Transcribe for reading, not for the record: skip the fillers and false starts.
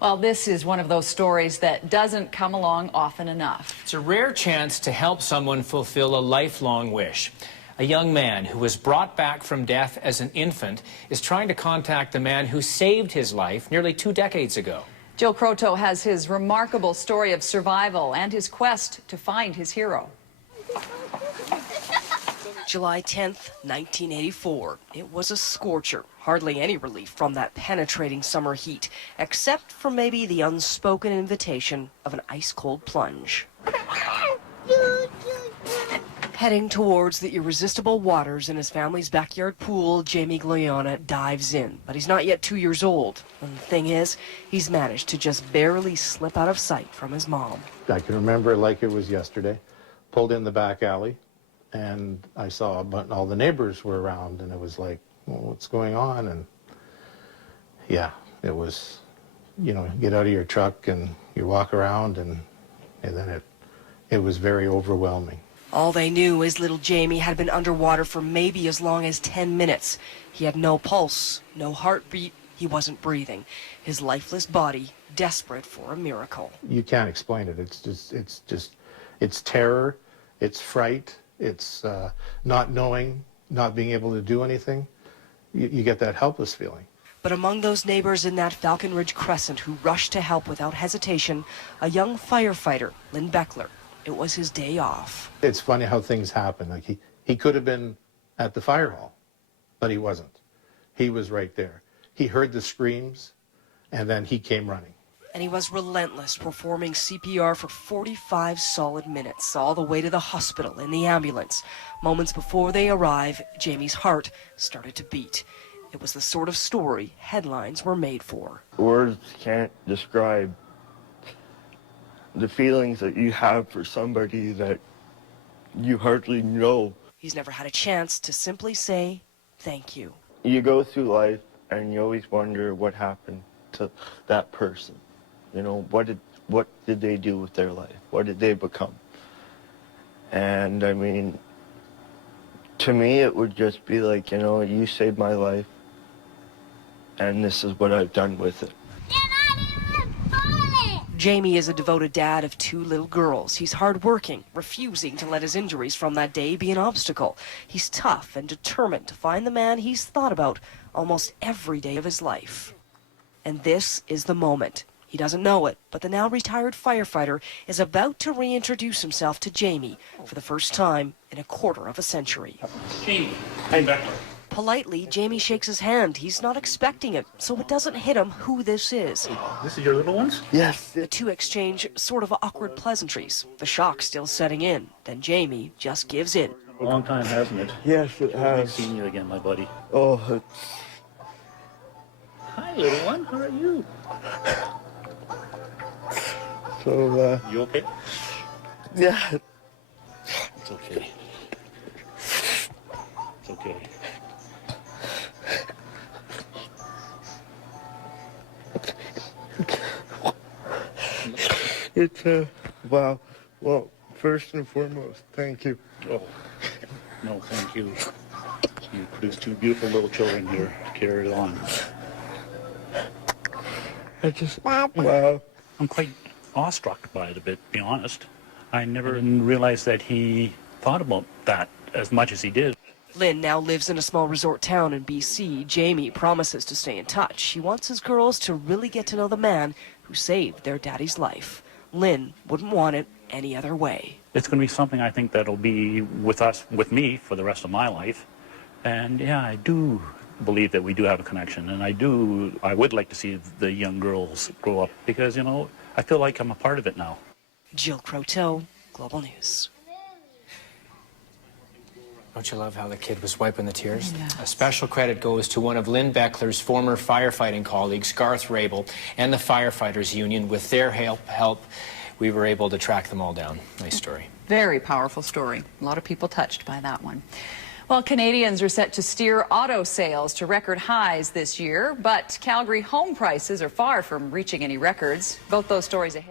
Well, this is one of those stories that doesn't come along often enough. It's a rare chance to help someone fulfill a lifelong wish. A young man who was brought back from death as an infant is trying to contact the man who saved his life nearly 2 decades ago. Jill Croteau has his remarkable story of survival and his quest to find his hero. July 10th, 1984. It was a scorcher. Hardly any relief from that penetrating summer heat, except for maybe the unspoken invitation of an ice-cold plunge. Heading towards the irresistible waters in his family's backyard pool, Jamie Gloyona dives in, but he's not yet 2 years old. And the thing is, he's managed to just barely slip out of sight from his mom. I can remember it like it was yesterday. Pulled in the back alley, and I saw all the neighbors were around, and it was like, well, what's going on? And yeah, it was, you know, get out of your truck and you walk around, and then it was very overwhelming. All they knew is little Jamie had been underwater for maybe as long as 10 minutes. He had no pulse, no heartbeat, he wasn't breathing. His lifeless body desperate for a miracle. You can't explain it. It's terror, it's fright, it's not knowing, not being able to do anything. You get that helpless feeling. But among those neighbors in that Falcon Ridge Crescent who rushed to help without hesitation, a young firefighter, Lynn. It was his day off. It's funny how things happen. Like he could have been at the fire hall, but he wasn't. He was right there. He heard the screams, and then he came running. And he was relentless, performing CPR for 45 solid minutes, all the way to the hospital in the ambulance. Moments before they arrive, Jamie's heart started to beat. It was the sort of story headlines were made for. Words can't describe the feelings that you have for somebody that you hardly know. He's never had a chance to simply say thank you. You go through life and you always wonder what happened to that person. You know, what did they do with their life? What did they become? And I mean, to me it would just be like, you know, you saved my life and this is what I've done with it. Jamie is a devoted dad of 2 little girls. He's hardworking, refusing to let his injuries from that day be an obstacle. He's tough and determined to find the man he's thought about almost every day of his life. And this is the moment. He doesn't know it, but the now retired firefighter is about to reintroduce himself to Jamie for the first time in a quarter of a century. Jamie, I'm back. Politely, Jamie shakes his hand. He's not expecting it, so it doesn't hit him who this is. This is your little ones? Yes. The two exchange sort of awkward pleasantries, the shock still setting in. Then Jamie just gives in. A long time, hasn't it? Yes, it Nice has. seeing you again, my buddy. Oh, it's... Hi, little one. How are you? So, You okay? yeah. It's okay. It's okay. It's, wow. Well, first and foremost, thank you. Oh, no, thank you. You produced 2 beautiful little children here to carry it on. I just, wow. I'm quite awestruck by it a bit, to be honest. I never realized that he thought about that as much as he did. Lynn now lives in a small resort town in BC. Jamie promises to stay in touch. He wants his girls to really get to know the man who saved their daddy's life. Lynn wouldn't want it any other way. It's going to be something I think that'll be with me for the rest of my life. And yeah, I do believe that we do have a connection, and I would like to see the young girls grow up because, you know, I feel like I'm a part of it now. Jill Croteau, Global News. Don't you love how the kid was wiping the tears? Yes. A special credit goes to one of Lynn Beckler's former firefighting colleagues, Garth Rabel, and the Firefighters Union. With their help, we were able to track them all down. Nice story. Very powerful story. A lot of people touched by that one. Well, Canadians are set to steer auto sales to record highs this year, but Calgary home prices are far from reaching any records. Both those stories ahead.